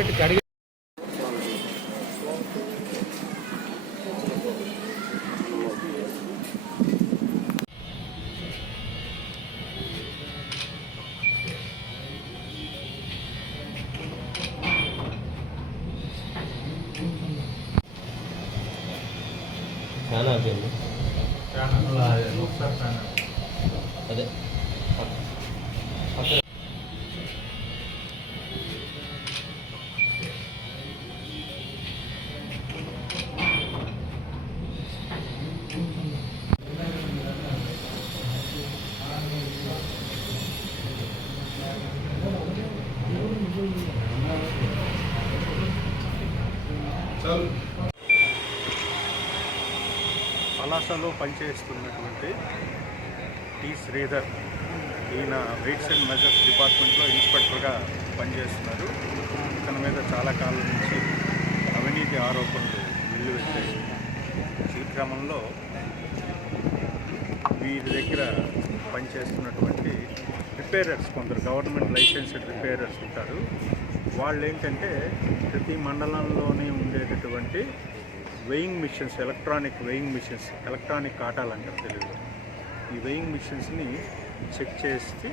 Kana sih, kana lah, ya, lupa kana. Ada, apa? పలాసలో పనిచేస్తున్నటువంటి T Sridhar. ఈయన weights and measures డిపార్ట్మెంట్లో ఇన్స్పెక్టర్గా పనిచేస్తున్నారు. ఇతని మీద చాలా కాలం నుంచి అవినీతి ఆరోపణలు వెల్లువెత్తాయి ఈ క్రమంలో వీరి దగ్గర పనిచేస్తున్నటువంటి రిపేరర్స్ కొందరు గవర్నమెంట్ లైసెన్స్డ్ రిపేరర్స్ ఉంటారు. వాళ్ళు ఏంటంటే ప్రతి మండలంలోనే ఉండేటటువంటి weighing machines electronic weighing machines electronic కాటాలు అంటారు తెలుగులో. ఈ వెయింగ్ మిషన్స్ని చెక్ చేసి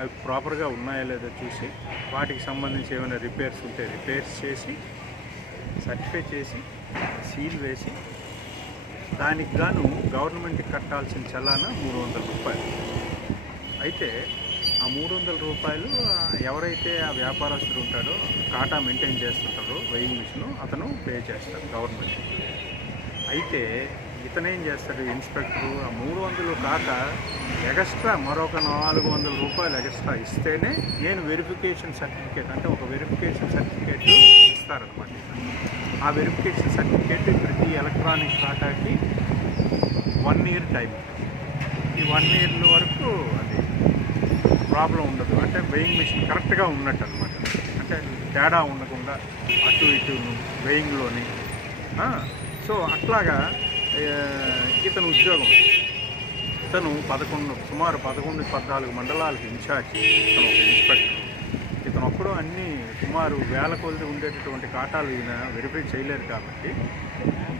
అవి ప్రాపర్గా ఉన్నాయా లేదో చూసి వాటికి సంబంధించి ఏమైనా రిపేర్స్ ఉంటే రిపేర్స్ చేసి సర్టిఫై చేసి సీల్ వేసి దానికి గాను గవర్నమెంట్కి కట్టాల్సిన చలానా మూడు వందల రూపాయలు. అయితే ఆ మూడు వందల రూపాయలు ఎవరైతే ఆ వ్యాపారస్తుడు ఉంటాడో కాటా మెయింటైన్ చేస్తుంటారో వెయింగ్ మిషన్ అతను పే చేస్తాడు గవర్నమెంట్ అయితే ఇతనేం చేస్తాడు ఇన్స్పెక్టరు ఆ మూడు వందలు కాక ఎక్స్ట్రా మరొక నాలుగు వందల రూపాయలు ఎక్స్ట్రా ఇస్తేనే నేను వెరిఫికేషన్ సర్టిఫికేట్ అంటే ఒక వెరిఫికేషన్ సర్టిఫికేట్ ఇస్తారనమాట ఆ వెరిఫికేషన్ సర్టిఫికేట్ ప్రతి ఎలక్ట్రానిక్ కాటాకి వన్ ఇయర్ టైం ఈ వన్ ఇయర్ వరకు అది ప్రాబ్లం ఉండదు. అంటే వెయింగ్ మిషన్ కరెక్ట్గా ఉన్నట్టు అనమాట అంటే తేడా ఉండకుండా అటు ఇటు వెయింగ్లోని సో అట్లాగా ఇతను ఉద్యోగం. ఇతను పదకొండు సుమారు పదకొండు పద్నాలుగు మండలాలకు ఇన్ఛార్జ్ ఇతను ఒక ఇన్స్పెక్టర్ ఇతను అప్పుడు అన్ని సుమారు వేల కొలది ఉండేటటువంటి కాటాలు ఈయన వెరిఫై చేయలేరు కాబట్టి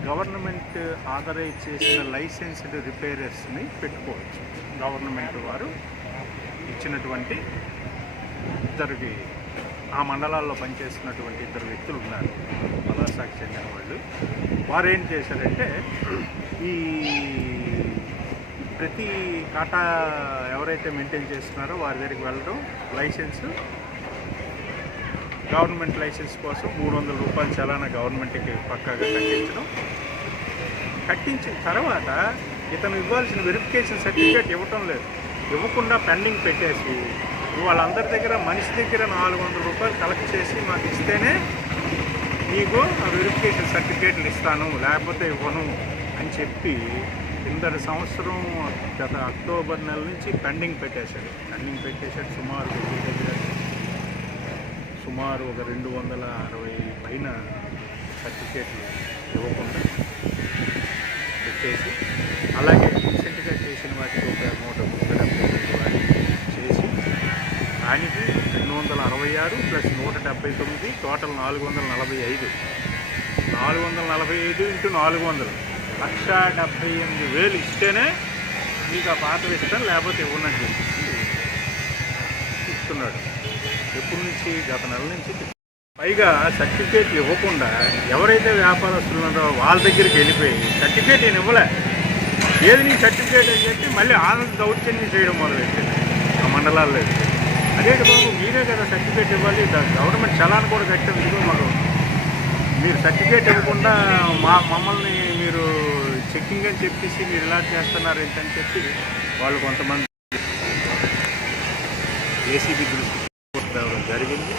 గవర్నమెంట్ ఆథరైజ్ చేసిన లైసెన్స్డ్ రిపేరర్స్ని పెట్టుకోవచ్చు. గవర్నమెంట్ వారు ఇచ్చినటువంటి ఇద్దరికి ఆ మండలాల్లో పనిచేస్తున్నటువంటి ఇద్దరు వ్యక్తులు ఉన్నారు. పలాసాకి చెందిన వాళ్ళు. వారు ఏం చేశారంటే ఈ ప్రతి కాటా ఎవరైతే మెయింటైన్ చేస్తున్నారో వారి దగ్గరికి వెళ్ళడం లైసెన్స్ గవర్నమెంట్ లైసెన్స్ కోసం మూడు వందల రూపాయలు చలానా గవర్నమెంట్కి పక్కాగా కట్టించడం. కట్టించిన తర్వాత ఇతను ఇవ్వాల్సిన వెరిఫికేషన్ సర్టిఫికేట్ ఇవ్వటం లేదు. ఇవ్వకుండా పెండింగ్ పెట్టేసి వాళ్ళందరి దగ్గర మనిషి దగ్గర నాలుగు వందల రూపాయలు కలెక్ట్ చేసి మాకు ఇస్తేనే నీకు ఆ వెరిఫికేషన్ సర్టిఫికేట్లు ఇస్తాను లేకపోతే ఇవ్వను అని చెప్పి కిందటి సంవత్సరం గత అక్టోబర్ నెల నుంచి పెండింగ్ పెట్టేశాడు. పెండింగ్ పెట్టేశాడు సుమారు దగ్గర దగ్గర. సుమారు ఒక రెండు వందల అరవై పైన సర్టిఫికేట్లు ఇవ్వకుండా పెట్టేసి అలాగే రీసెంట్గా చేసిన వాటికి ఒక నూట ముప్పై డెబ్బై రెండు వాటికి చేసి దానికి రెండు వందల అరవై ఆరు ప్లస్ నూట డెబ్బై తొమ్మిది టోటల్ నాలుగు వందల నలభై ఐదు. నాలుగు వందల నలభై ఐదు ఇంటూ నాలుగు వందలు. లక్ష డెబ్బై ఎనిమిది వేలు ఇస్తేనే మీకు ఆ పాత ఇస్తాను లేకపోతే ఇవ్వనని చెప్పి ఇస్తున్నాడు. ఎప్పటి నుంచి? గత నెల నుంచి. పైగా సర్టిఫికేట్ ఇవ్వకుండా ఎవరైతే వ్యాపారస్తులు ఉన్నారో వాళ్ళ దగ్గరికి వెళ్ళిపోయి సర్టిఫికేట్ నేను ఇవ్వలే. ఏది నీ సర్టిఫికేట్ అని చెప్పి మళ్ళీ ఆనంద దౌర్జన్యం చేయడం మొదలెట్టింది ఆ మండలాల్లో లేదు బాబు మీరే కదా సర్టిఫికేట్ ఇవ్వాలి. గవర్నమెంట్ చలాన్ కూడా కట్టాం ఇదిగో మాకు మీరు సర్టిఫికేట్ ఇవ్వకుండా మా మమ్మల్ని మీరు చెక్కింగ్ అని చెప్పేసి మీరు ఇలా చేస్తున్నారు ఏంటని చెప్పి వాళ్ళు కొంతమంది ఏసీబీ దృష్టికి జరిగింది.